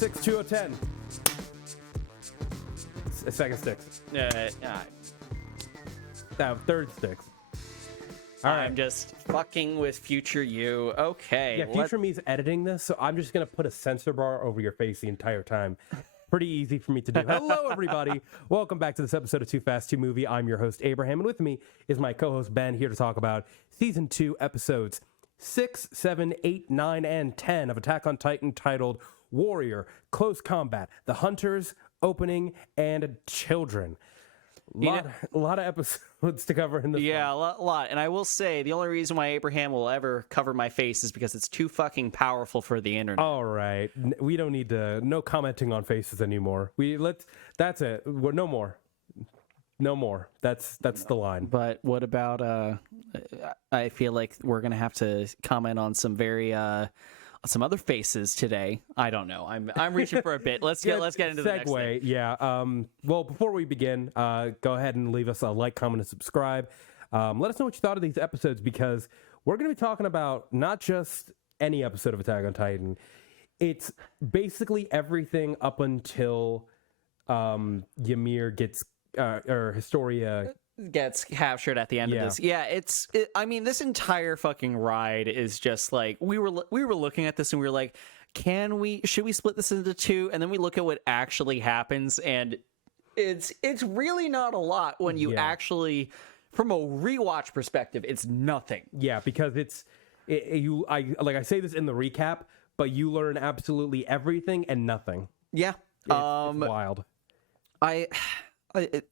2x6-10. Second sticks. Third sticks. All right. I'm just fucking with future you. Okay. Yeah, future me's editing this, so I'm just going to put a censor bar over your face the entire time. Pretty easy for me to do. Hello, everybody. Welcome back to this episode of 2FAST2MOVIE. I'm your host, Abraham, and with me is my co-host, Ben, here to talk about Season 2, Episodes 6, 7, 8, 9, and 10 of Attack on Titan, titled Warrior, Close Combat, The Hunters, Opening, and Children. A lot of episodes to cover in this one. A lot. And I will say, the only reason why Abraham will ever cover my face is because it's too fucking powerful for the internet. All right. We don't need to... No commenting on faces anymore. That's it. No more. No more. That's the line. But what about... I feel like we're going to have to comment on some very... some other faces today. I don't know. I'm reaching for a bit. Let's get into the next thing. Yeah. Well, before we begin, go ahead and leave us a like, comment, and subscribe. Let us know what you thought of these episodes, because we're going to be talking about not just any episode of Attack on Titan. It's basically everything up until Ymir gets or Historia gets captured at the end of this. Yeah, I mean, this entire fucking ride is just like, we were looking at this and we were like, should we split this into two? And then we look at what actually happens, and it's really not a lot when you actually, from a rewatch perspective, it's nothing. Yeah, because I say this in the recap, but you learn absolutely everything and nothing. Yeah. It's wild.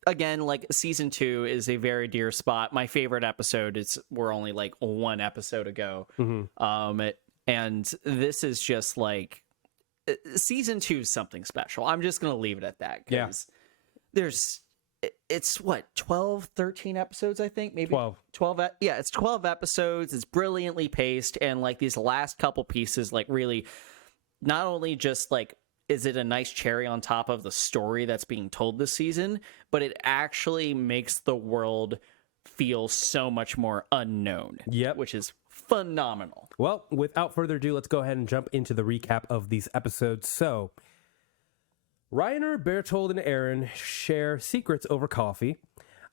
Again, like, season 2 is a very dear spot. My favorite episode we're only like one episode ago. Mm-hmm. And this is just like, season 2 is something special. I'm just going to leave it at that. Because it's what, 12, 13 episodes, I think? Maybe 12. Yeah, it's 12 episodes. It's brilliantly paced. And like these last couple pieces, like, really not only just like, is it a nice cherry on top of the story that's being told this season, but it actually makes the world feel so much more unknown. Yep. Which is phenomenal. Well, without further ado, let's go ahead and jump into the recap of these episodes. So, Reiner, Berthold, and Eren share secrets over coffee,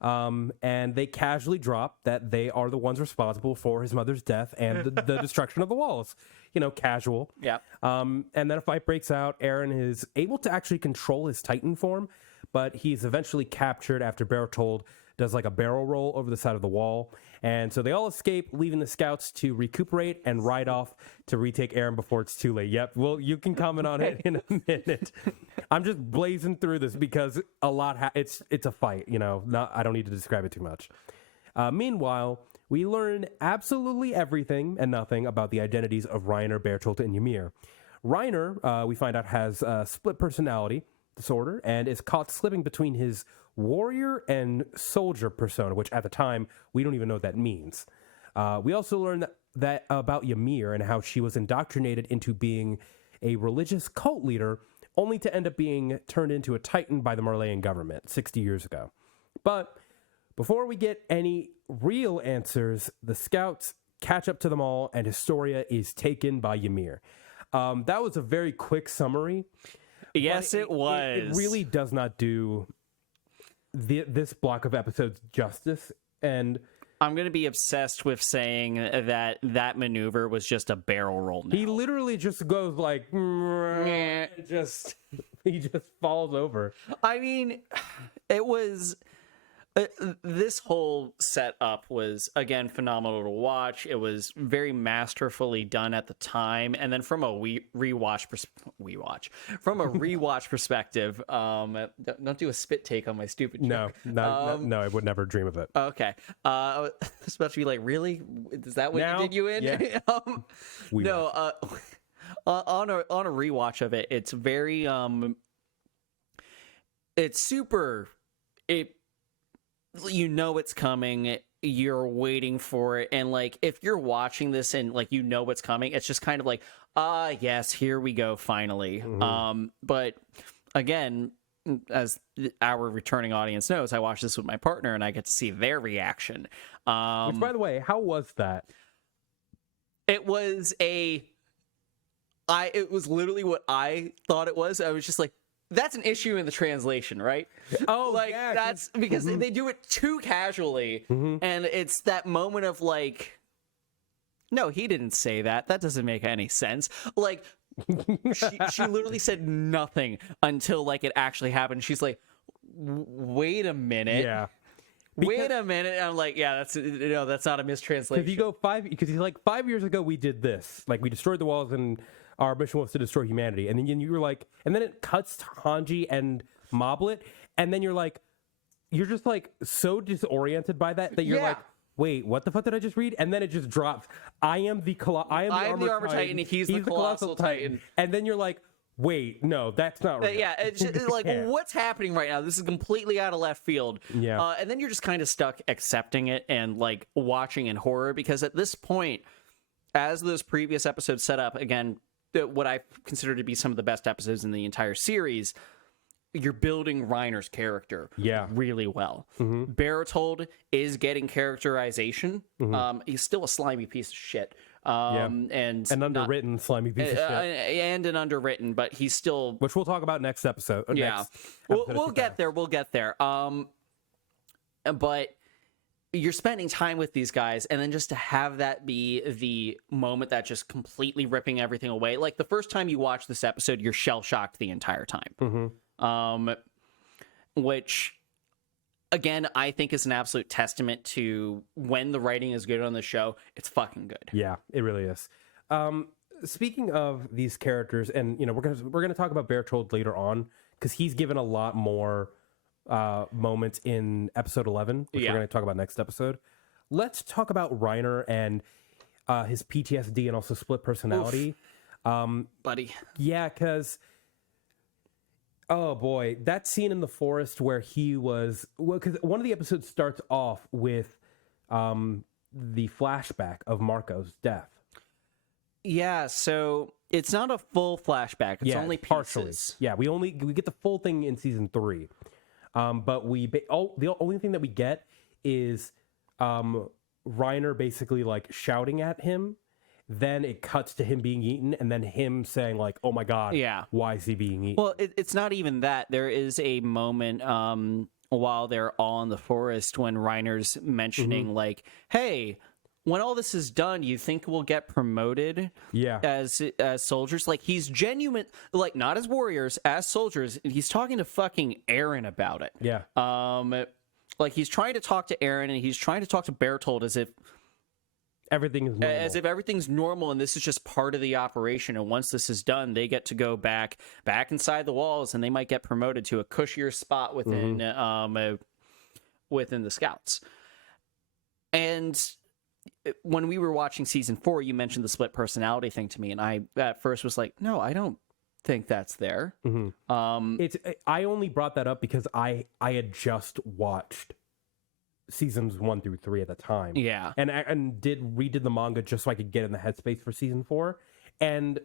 and they casually drop that they are the ones responsible for his mother's death and the destruction of the walls. You know, casual. Yeah. And then a fight breaks out. Eren is able to actually control his Titan form, but he's eventually captured after Berthold does like a barrel roll over the side of the wall. And so they all escape, leaving the scouts to recuperate and ride off to retake Eren before it's too late. Yep. Well, you can comment on it in a minute. I'm just blazing through this because a lot. It's a fight. You know, I don't need to describe it too much. Meanwhile, we learn absolutely everything and nothing about the identities of Reiner, Berthold, and Ymir. Reiner, we find out, has a split personality disorder and is caught slipping between his warrior and soldier persona, which at the time, we don't even know what that means. We also learn that about Ymir and how she was indoctrinated into being a religious cult leader, only to end up being turned into a Titan by the Marleyan government 60 years ago. But before we get any real answers, the scouts catch up to them all, and Historia is taken by Ymir. That was a very quick summary. Yes, it was. It really does not do this block of episodes justice, and I'm going to be obsessed with saying that maneuver was just a barrel roll now. He literally just goes like, he just falls over. I mean, it was... this whole setup was, again, phenomenal to watch. It was very masterfully done at the time, and then from a rewatch perspective, don't do a spit take on my stupid joke. No, I would never dream of it. Okay, I was about to be like, really? Is that what you did you in? Yeah. On a rewatch of it, it's very it's super. You know it's coming, you're waiting for it, and like if you're watching this and like you know what's coming, it's just kind of like, yes, here we go, finally. Mm-hmm. But again, as our returning audience knows, I watch this with my partner and I get to see their reaction. Which, by the way, how was that? It was a it was literally what I thought it was. I was just like, that's an issue in the translation, right? Oh, like yeah, that's because they do it too casually, and it's that moment of like, no, he didn't say that. That doesn't make any sense. Like, she literally said nothing until like it actually happened. She's like, wait a minute. Yeah. Wait a minute. And I'm like, yeah, that's not a mistranslation. Because you go because he's like 5 years ago we did this, like we destroyed the walls and our mission was to destroy humanity, and then you were like, and then it cuts to Hanji and Moblet, and then you're just like so disoriented by that you're like, wait, what the fuck did I just read? And then it just drops. I am the armor titan. He's the colossal titan. And then you're like, wait, no, that's not right. Yeah, it's just, like, what's happening right now? This is completely out of left field. Yeah. And then you're just kind of stuck accepting it and, like, watching in horror, because at this point, as those previous episodes set up, again, what I consider to be some of the best episodes in the entire series, you're building Reiner's character really well. Berthold is getting characterization. He's still a slimy piece of shit. And an underwritten slimy piece of shit. And an underwritten, but he's still... Which we'll talk about next episode. We'll get there. We'll get there. But you're spending time with these guys, and then just to have that be the moment that just completely ripping everything away. Like, the first time you watch this episode, you're shell-shocked the entire time. Which, again, I think is an absolute testament to when the writing is good on the show, it's fucking good. Yeah, it really is. Speaking of these characters, and we're gonna talk about Berthold later on, because he's given a lot more moments in episode 11, which we're going to talk about next episode. Let's talk about Reiner and his PTSD and also split personality. Buddy. Yeah, because, oh boy, that scene in the forest where he was... Well, because one of the episodes starts off with the flashback of Marco's death. Yeah, so it's not a full flashback. It's only pieces. Partially. Yeah, we get the full thing in season 3. But the only thing that we get is Reiner basically like shouting at him. Then it cuts to him being eaten, and then him saying like, "Oh my god, why is he being eaten?" Well, it's not even that. There is a moment while they're all in the forest when Reiner's mentioning like, "Hey, when all this is done, you think we'll get promoted as soldiers?" Like, he's genuine, like, not as warriors, as soldiers. He's talking to fucking Eren about it. Yeah. Like, he's trying to talk to Eren, and he's trying to talk to Berthold as if everything is normal. As if everything's normal, and this is just part of the operation. And once this is done, they get to go back inside the walls, and they might get promoted to a cushier spot within within the Scouts. And when we were watching season 4, you mentioned the split personality thing to me, and I at first was like, no, I don't think that's there. I only brought that up because I had just watched seasons 1 through 3 at the time. Yeah. And redid the manga just so I could get in the headspace for season 4. And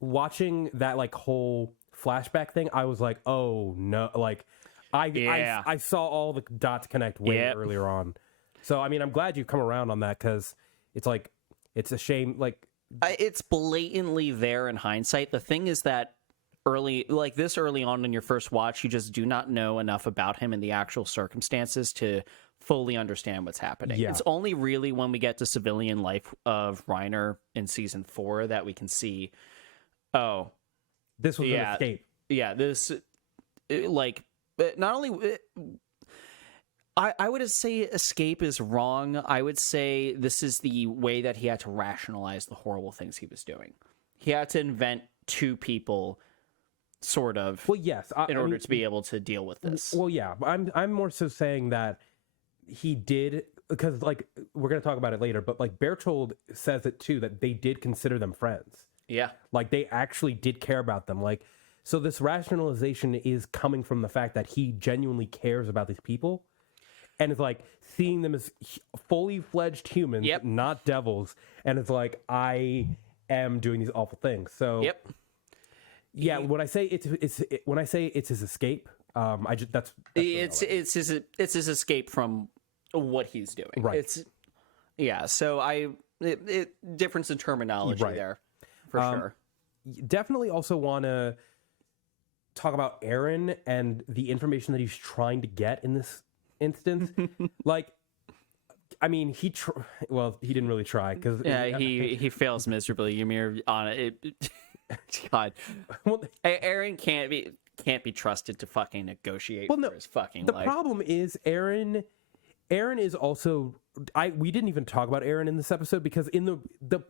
watching that like whole flashback thing, I was like, oh no, like I saw all the dots connect way earlier on. So, I mean, I'm glad you've come around on that, because it's like, it's a shame. Like, it's blatantly there in hindsight. The thing is that early on in your first watch, you just do not know enough about him and the actual circumstances to fully understand what's happening. Yeah. It's only really when we get to civilian life of Reiner in season 4 that we can see, oh, this was an escape. Yeah, this, like, not only... I would say escape is wrong. I would say this is the way that he had to rationalize the horrible things he was doing. He had to invent 2 people, sort of, in order to be able to deal with this. Well, yeah. I'm more so saying that he did, because, like, we're going to talk about it later, but, like, Berthold says it, too, that they did consider them friends. Yeah. Like, they actually did care about them. Like, so this rationalization is coming from the fact that he genuinely cares about these people. And it's like seeing them as fully fledged humans, not devils. And it's like, I am doing these awful things. So, when I say it's his escape, that's it's his escape from what he's doing. Right. So difference in terminology there for sure. definitely also want to talk about Eren and the information that he's trying to get in this instance. Like, I mean, he didn't really try because he fails miserably. Ymir on it. God, Eren can't be trusted to fucking negotiate for his fucking life. The problem is Eren is also we didn't even talk about Eren in this episode because in the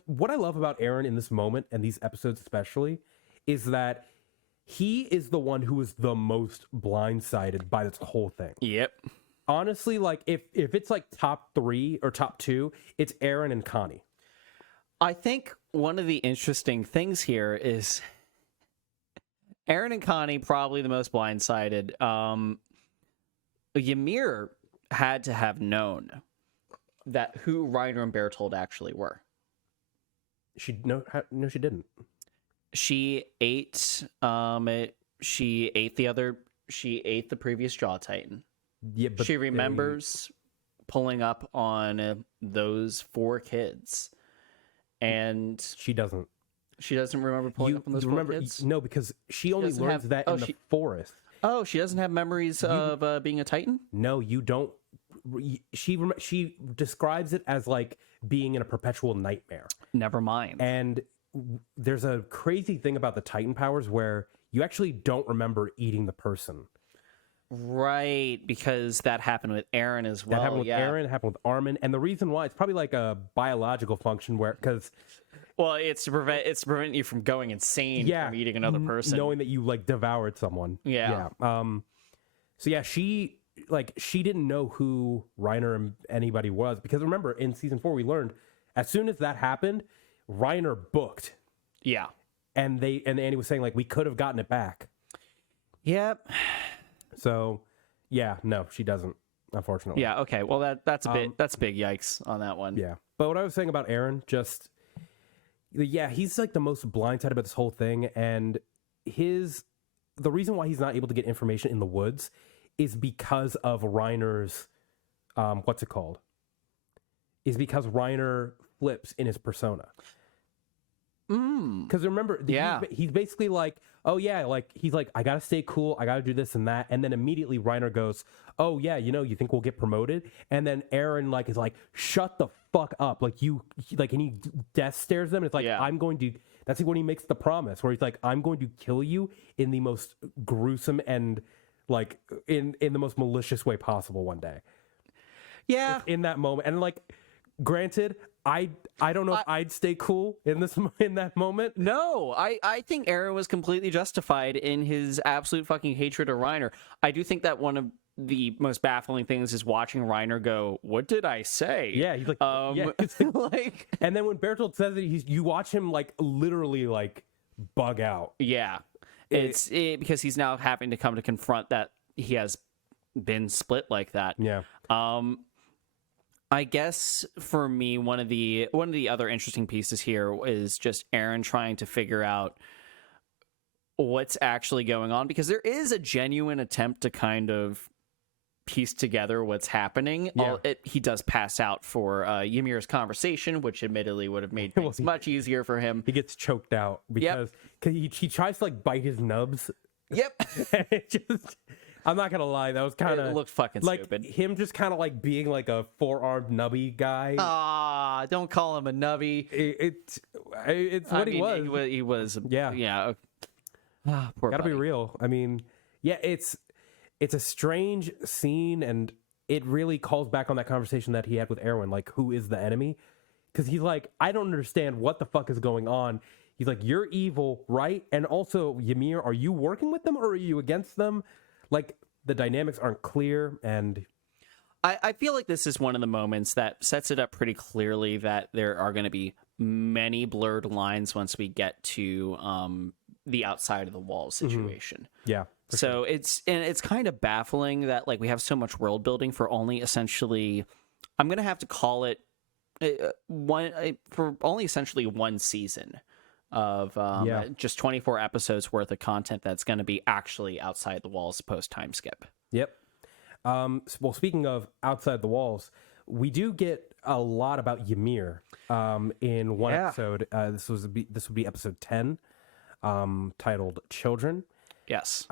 what I love about Eren in this moment and these episodes especially is that he is the one who is the most blindsided by this whole thing. Yep. Honestly, like if it's like top 3 or top 2, it's Eren and Connie. I think one of the interesting things here is Eren and Connie probably the most blindsided. Ymir had to have known that who Reiner and Berthold actually were. She didn't. She ate the previous Jaw Titan. Yeah, but she remembers pulling up on those 4 kids, and she doesn't. She doesn't remember pulling up on those 4 kids. No, because she only learns that in the forest. Oh, she doesn't have memories of being a Titan? No, you don't. She describes it as like being in a perpetual nightmare. Never mind. And there's a crazy thing about the Titan powers where you actually don't remember eating the person. Right, because that happened with Eren as well. That happened with Eren, happened with Armin, and the reason why it's probably like a biological function because it's to prevent you from going insane from eating another person, knowing that you like devoured someone. Yeah. So yeah, she didn't know who Reiner and anybody was because remember in season 4 we learned as soon as that happened, Reiner booked. Yeah, and Andy was saying like we could have gotten it back. Yep. So, yeah, no, she doesn't, unfortunately. Yeah, okay. Well, that's a big yikes on that one. Yeah. But what I was saying about Eren, he's like the most blindsided about this whole thing. And the reason why he's not able to get information in the woods is because of Reiner's, is because Reiner flips in his persona. Because remember, he's basically like, oh yeah, like he's like, I gotta stay cool, I gotta do this and that, and then immediately Reiner goes, oh yeah, you think we'll get promoted? And then Eren like is like, shut the fuck up, like and he death stares them. And it's like I'm going to. That's like when he makes the promise where he's like, I'm going to kill you in the most gruesome and like in the most malicious way possible one day. Yeah, it's in that moment, and like, granted. I don't know if I'd stay cool in that moment. No, I think Eren was completely justified in his absolute fucking hatred of Reiner. I do think that one of the most baffling things is watching Reiner go, "What did I say?" Yeah, he's like, like, and then when Berthold says it, you watch him like literally like bug out. Yeah, it's because he's now having to come to confront that he has been split like that. Yeah. I guess for me, one of the other interesting pieces here is just Eren trying to figure out what's actually going on, because there is a genuine attempt to kind of piece together what's happening. Yeah. He does pass out for Ymir's conversation, which admittedly would have made things much easier for him. He gets choked out because he tries to like bite his nubs. Yep. It just... I'm not gonna lie, that was kind of... It looked fucking like, stupid. Him just kind of like being like a 4-armed nubby guy. Ah, don't call him a nubby. It's what he was. He was. Yeah. Yeah. Poor Gotta buddy. be real. I mean, yeah, it's a strange scene, and it really calls back on that conversation that he had with Erwin, like, who is the enemy? Because he's like, I don't understand what the fuck is going on. He's like, you're evil, right? And also, Ymir, are you working with them or are you against them? Like, the dynamics aren't clear, and... I feel like this is one of the moments that sets it up pretty clearly that there are going to be many blurred lines once we get to the outside of the wall situation. Mm-hmm. Yeah. So it's kind of baffling that like we have so much world building for only essentially, I'm going to have to call it for only essentially one season of just 24 episodes worth of content that's going to be actually outside the walls post time skip. Yep. Well, speaking of outside the walls, we do get a lot about Ymir in one episode. This would be episode 10. titled Children. Yes.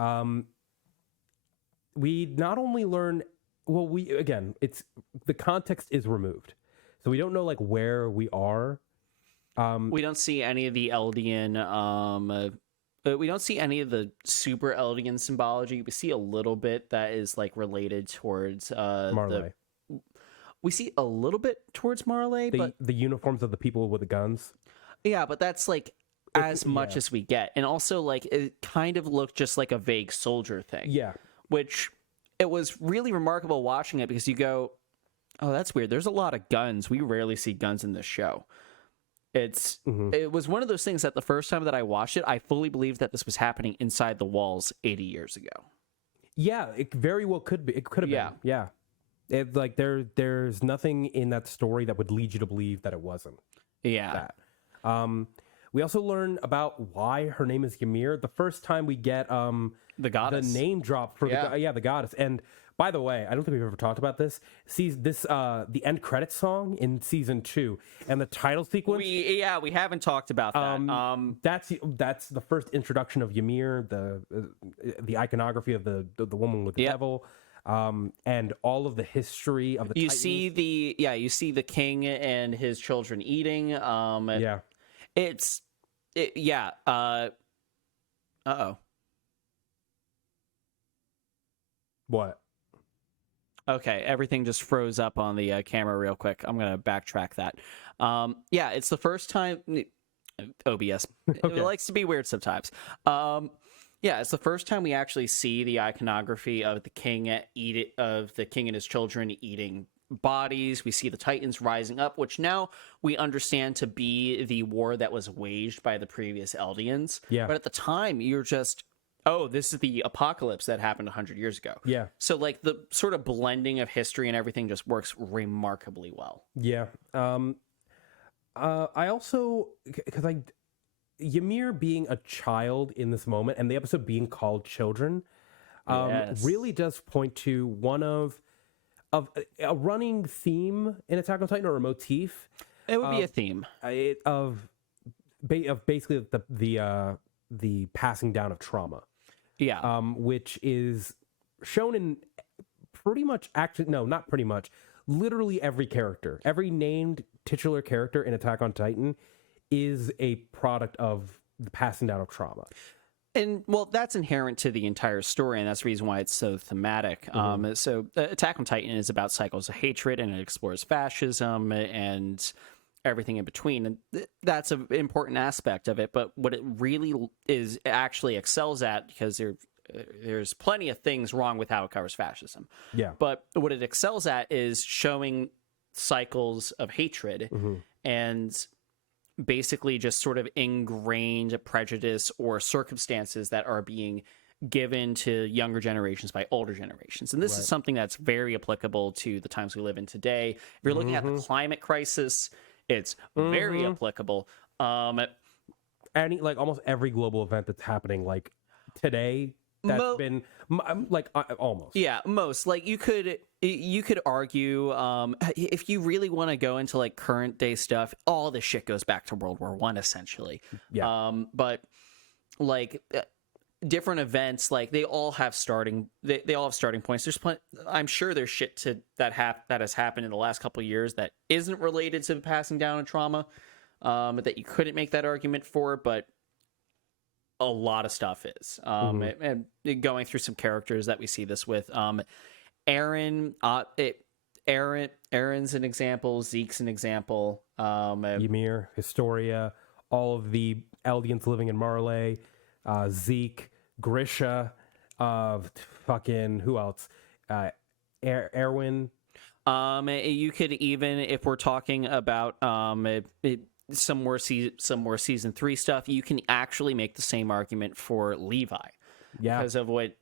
We not only learn, it's the context is removed, so we don't know like where we are. We don't see any of the Eldian. We don't see any of the super Eldian symbology. We see a little bit that is like related towards Marley. We see a little bit towards Marley, but the uniforms of the people with the guns. Yeah, but that's like as much as we get, and also like it kind of looked just like a vague soldier thing. Yeah, which it was really remarkable watching it because you go, oh, that's weird. There's a lot of guns. We rarely see guns in this show. It was one of those things that the first time that I watched it, I fully believed that this was happening inside the walls 80 years ago. Yeah, it very well could be. It could have been. Yeah. It, like there's nothing in that story that would lead you to believe that it wasn't. Yeah. That. We also learn about why her name is Ymir. The first time we get the goddess, the name drop for the goddess. And by the way, I don't think we've ever talked about this. See this the end credits song in season 2 and the title sequence. We haven't talked about that. That's the first introduction of Ymir, the iconography of the woman with the devil. And all of the history of the Titans. You see the king and his children eating. What? Okay, everything just froze up on the camera real quick. I'm gonna backtrack that. It's the first time. OBS. Okay. It likes to be weird sometimes. It's the first time we actually see the iconography of the king and his children eating bodies. We see the Titans rising up, which now we understand to be the war that was waged by the previous Eldians. Yeah. But at the time, you're just, oh, this is the apocalypse that happened 100 years ago. Yeah. So like the sort of blending of history and everything just works remarkably well. Yeah. I also, because Ymir being a child in this moment and the episode being called Children really does point to one of a running theme in Attack on Titan, or a motif. It would be a theme of basically the passing down of trauma. Yeah. Which is shown in pretty much, not pretty much, literally every character. Every named titular character in Attack on Titan is a product of the passing down of trauma. And, well, that's inherent to the entire story, and that's the reason why it's so thematic. So Attack on Titan is about cycles of hatred, and it explores fascism and everything in between. And that's an important aspect of it, but what it really actually excels at, because there's plenty of things wrong with how it covers fascism. Yeah. But what it excels at is showing cycles of hatred and basically just sort of ingrained prejudice or circumstances that are being given to younger generations by older generations. And this is something that's very applicable to the times we live in today. If you're looking at the climate crisis, it's very applicable. Almost every global event that's happening like today, that's been almost. Yeah, most. Like you could argue, if you really want to go into like current day stuff, all this shit goes back to World War I essentially. Yeah. But like different events, like they all have starting points. There's I'm sure there's shit that has happened in the last couple of years that isn't related to the passing down of trauma, that you couldn't make that argument for, but a lot of stuff is. And going through some characters that we see this with, Eren, Eren's an example, Zeke's an example, Ymir, Historia, all of the Eldians living in Marley, Zeke, Grisha, fucking who else? Erwin. You could even, if we're talking about some more season 3 stuff, you can actually make the same argument for Levi. Yeah.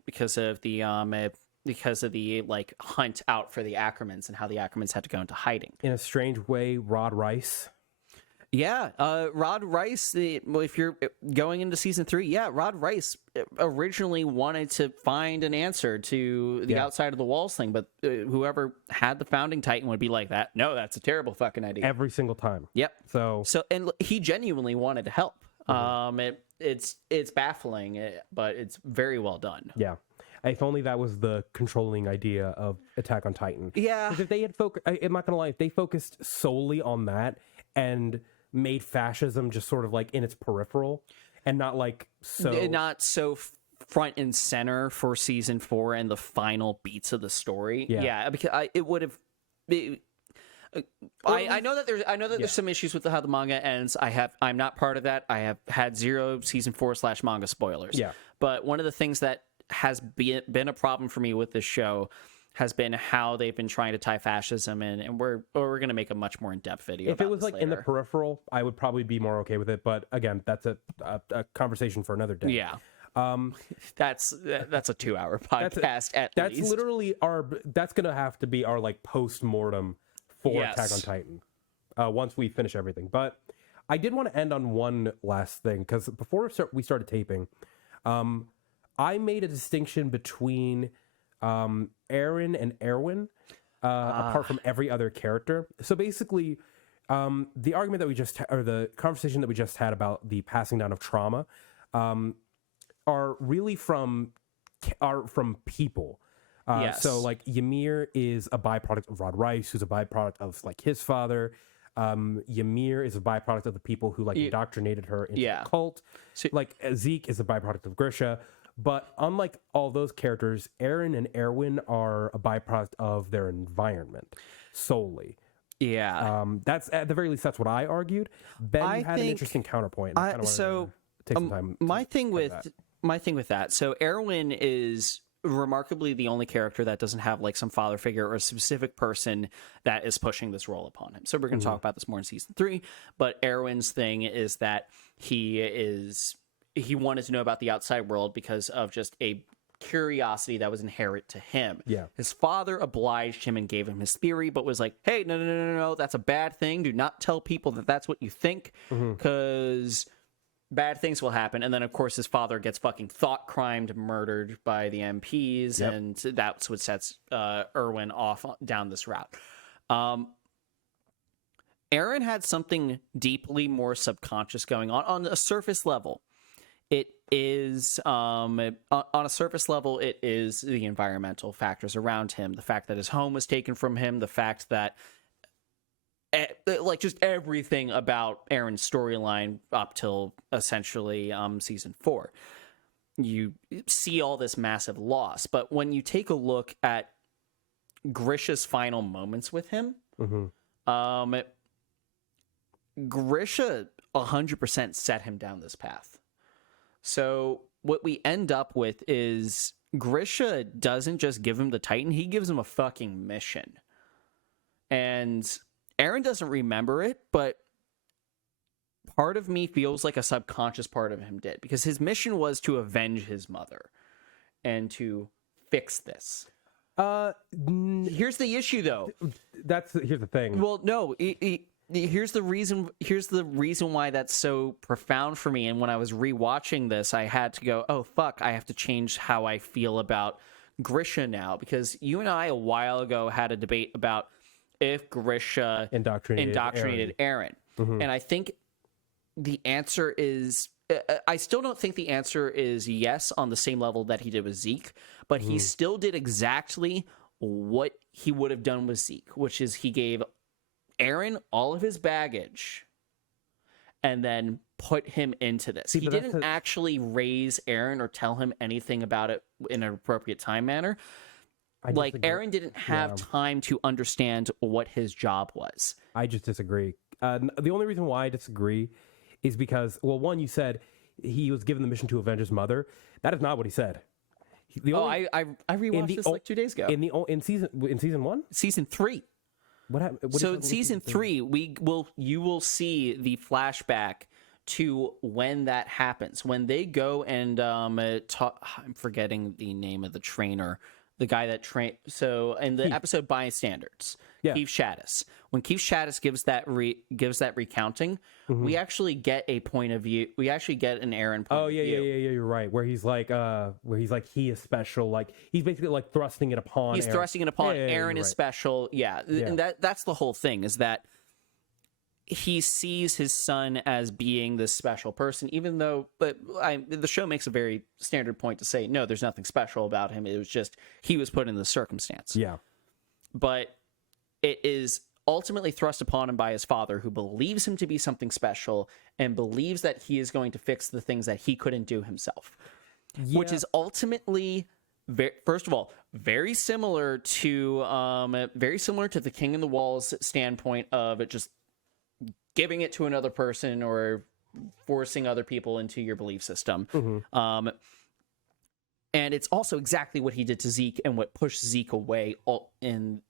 Because of the like hunt out for the Ackermans and how the Ackermans had to go into hiding. In a strange way, Rod Rice. Yeah, Rod Rice, if you're going into season 3, Rod Rice originally wanted to find an answer to the outside of the walls thing, but whoever had the founding Titan would be like, no, that's a terrible fucking idea. Every single time. Yep. So and he genuinely wanted to help. It's baffling, but it's very well done. Yeah. If only that was the controlling idea of Attack on Titan. Yeah. Because if they had I'm not going to lie, if they focused solely on that and made fascism just sort of like in its peripheral and not like so front and center for season 4 and the final beats of the story. Yeah, because it would have. I know that there's some issues with how the manga ends. I'm not part of that. I have had 0 season 4/manga spoilers. Yeah. But one of the things that has been a problem for me with this show has been how they've been trying to tie fascism in, and we're going to make a much more in-depth video. If it was like later. In the peripheral, I would probably be more okay with it. But again, that's a conversation for another day. Yeah. That's a 2-hour podcast at least. That's literally that's going to have to be our like post-mortem for Attack on Titan once we finish everything. But I did want to end on one last thing, because before we started taping, I made a distinction between Eren and Erwin apart from every other character. So basically, the argument that we just or the conversation that we just had about the passing down of trauma are really from people. Yes. So like Ymir is a byproduct of Rod Rice, who's a byproduct of like his father. Ymir is a byproduct of the people who like indoctrinated her into the cult. So, like Zeke is a byproduct of Grisha. But unlike all those characters, Eren and Erwin are a byproduct of their environment solely. Yeah. That's at the very least that's what I argued. Ben had an interesting counterpoint. Take some time. My thing with that. So Erwin is remarkably the only character that doesn't have like some father figure or a specific person that is pushing this role upon him. So we're going to talk about this more in season 3, but Erwin's thing is that he wanted to know about the outside world because of just a curiosity that was inherent to him. Yeah. His father obliged him and gave him his theory, but was like, hey, no, that's a bad thing. Do not tell people that that's what you think, because bad things will happen. And then, of course, his father gets fucking thought crimed, murdered by the MPs, and that's what sets Erwin off down this route. Eren had something deeply more subconscious going on a surface level. It is, on a surface level, it is the environmental factors around him, the fact that his home was taken from him, the fact that like just everything about Eren's storyline up till essentially season 4. You see all this massive loss, but when you take a look at Grisha's final moments with him, Grisha 100% set him down this path. So what we end up with is Grisha doesn't just give him the Titan, he gives him a fucking mission. And Eren doesn't remember it, but part of me feels like a subconscious part of him did, because his mission was to avenge his mother and to fix this. Here's the issue, though. Here's the thing. Well, no, here's the reason why that's so profound for me. And when I was rewatching this, I had to go, oh fuck, I have to change how I feel about Grisha now, because you and I a while ago had a debate about if Grisha indoctrinated Eren. And I think the answer is, I still don't think the answer is yes on the same level that he did with Zeke, but he still did exactly what he would have done with Zeke, which is he gave Eren all of his baggage and then put him into this. He didn't actually raise Eren or tell him anything about it in an appropriate time manner. Like, Eren didn't have time to understand what his job was. I just disagree. The only reason why I disagree is because, well, one, you said he was given the mission to avenge his mother. That is not what he said. I rewatched this like 2 days ago. In season 1? Season 3. What happened? So in season 3, you will see the flashback to when that happens. When they go and I'm forgetting the name of the trainer. The guy that trained. So in the episode Bystanders, Keith Shaddis. When Keith Shaddis gives that recounting, we actually get a point of view. We actually get an Eren point of view. Yeah. You're right. Where he's like, he is special. Like he's basically like thrusting it upon. He's Eren. Thrusting it upon Eren is special. Yeah, and that's the whole thing. Is that he sees his son as being this special person, even though the show makes a very standard point to say, no, there's nothing special about him. It was just he was put in the circumstance. Yeah. But it is ultimately thrust upon him by his father, who believes him to be something special and believes that he is going to fix the things that he couldn't do himself, which is ultimately... First of all, very similar to the King in the Wall's standpoint of it just giving it to another person or forcing other people into your belief system. Mm-hmm. And it's also exactly what he did to Zeke and what pushed Zeke away in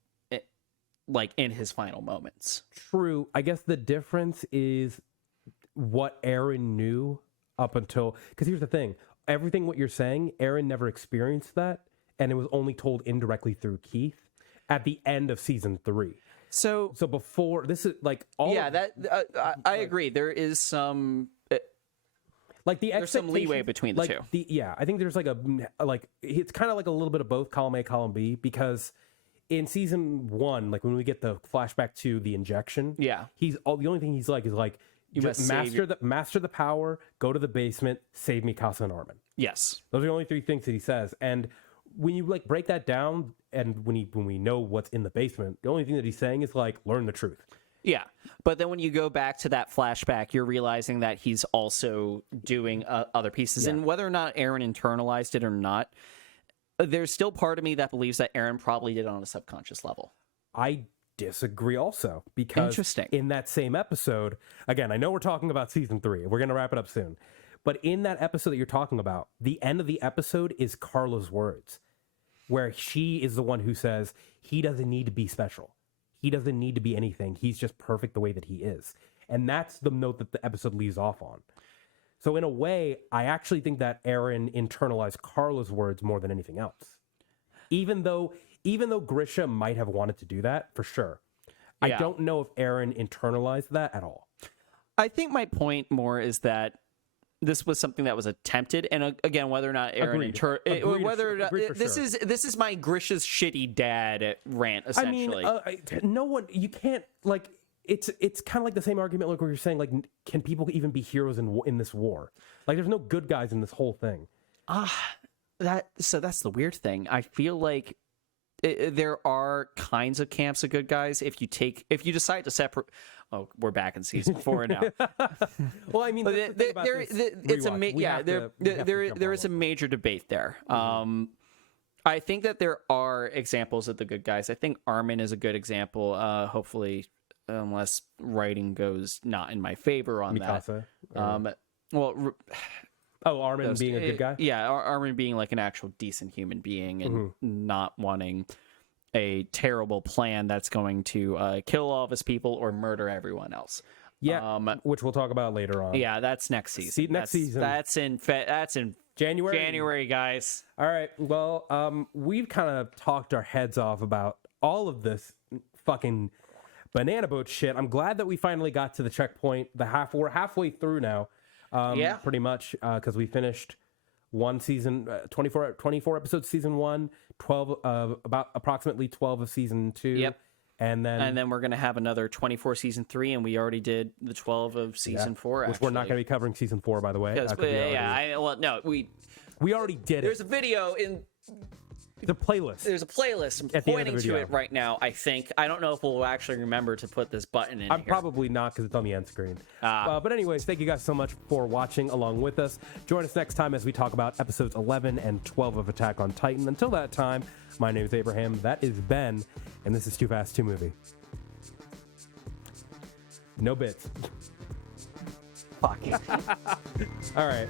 his final moments. True. I guess the difference is what Eren knew up until... Because here's the thing. Everything what you're saying, Eren never experienced that, and it was only told indirectly through Keith at the end of season 3. So before this is like all. Yeah, I agree. There is some there's some leeway between the two. I think there's it's kind of like a little bit of both, column A, column B, because in season 1, like when we get the flashback to the injection, the only thing he's like is like, you just master the power, go to the basement, save Mikasa and Armin. Yes. Those are the only 3 things that he says. And when you break that down, and when we know what's in the basement, the only thing that he's saying is learn the truth. Yeah. But then when you go back to that flashback, you're realizing that he's also doing other pieces. Yeah. And whether or not Eren internalized it or not, there's still part of me that believes that Eren probably did it on a subconscious level. I disagree also, because in that same episode, again, I know we're talking about season 3, we're going to wrap it up soon, but in that episode that you're talking about, the end of the episode is Carla's words, where she is the one who says he doesn't need to be special, he doesn't need to be anything, he's just perfect the way that he is. And that's the note that the episode leaves off on. So in a way, I actually think that Eren internalized Carla's words more than anything else, even though Grisha might have wanted to do that, for sure. I don't know if Eren internalized that at all. I think my point more is that this was something that was attempted, and again, whether or not Eren this is my Grisha's shitty dad rant, essentially. I mean, no one, you can't, it's kind of like the same argument where you're saying, can people even be heroes in this war? There's no good guys in this whole thing. So that's the weird thing. I feel like there are kinds of camps of good guys. If you decide to separate, we're back in season 4 now. Well, I mean, there is a major debate there. Mm-hmm. I think that there are examples of the good guys. I think Armin is a good example. Hopefully, unless writing goes not in my favor on Mikasa, that. Armin being a good guy? Yeah, Armin being an actual decent human being and not wanting a terrible plan that's going to kill all of his people or murder everyone else. Yeah, which we'll talk about later on. Yeah, that's next season. That's in January. January, guys. All right. Well, we've kind of talked our heads off about all of this fucking banana boat shit. I'm glad that we finally got to the checkpoint. We're halfway through now. Pretty much, because we finished one season, 24 episodes season 1, 12 about approximately 12 of season 2. Yep. And then we're going to have another 24 season 3, and we already did the 12 of season 4. Which we're not going to be covering season 4, by the way. We already did it. There's a video in the playlist. There's a playlist. I'm pointing to it right now, I think. I don't know if we'll actually remember to put this button in I'm probably not, because it's on the end screen. But anyways, thank you guys so much for watching along with us. Join us next time as we talk about episodes 11 and 12 of Attack on Titan. Until that time, my name is Abraham. That is Ben. And this is 2FAST2MOVIE. No bits. Fuck. All right.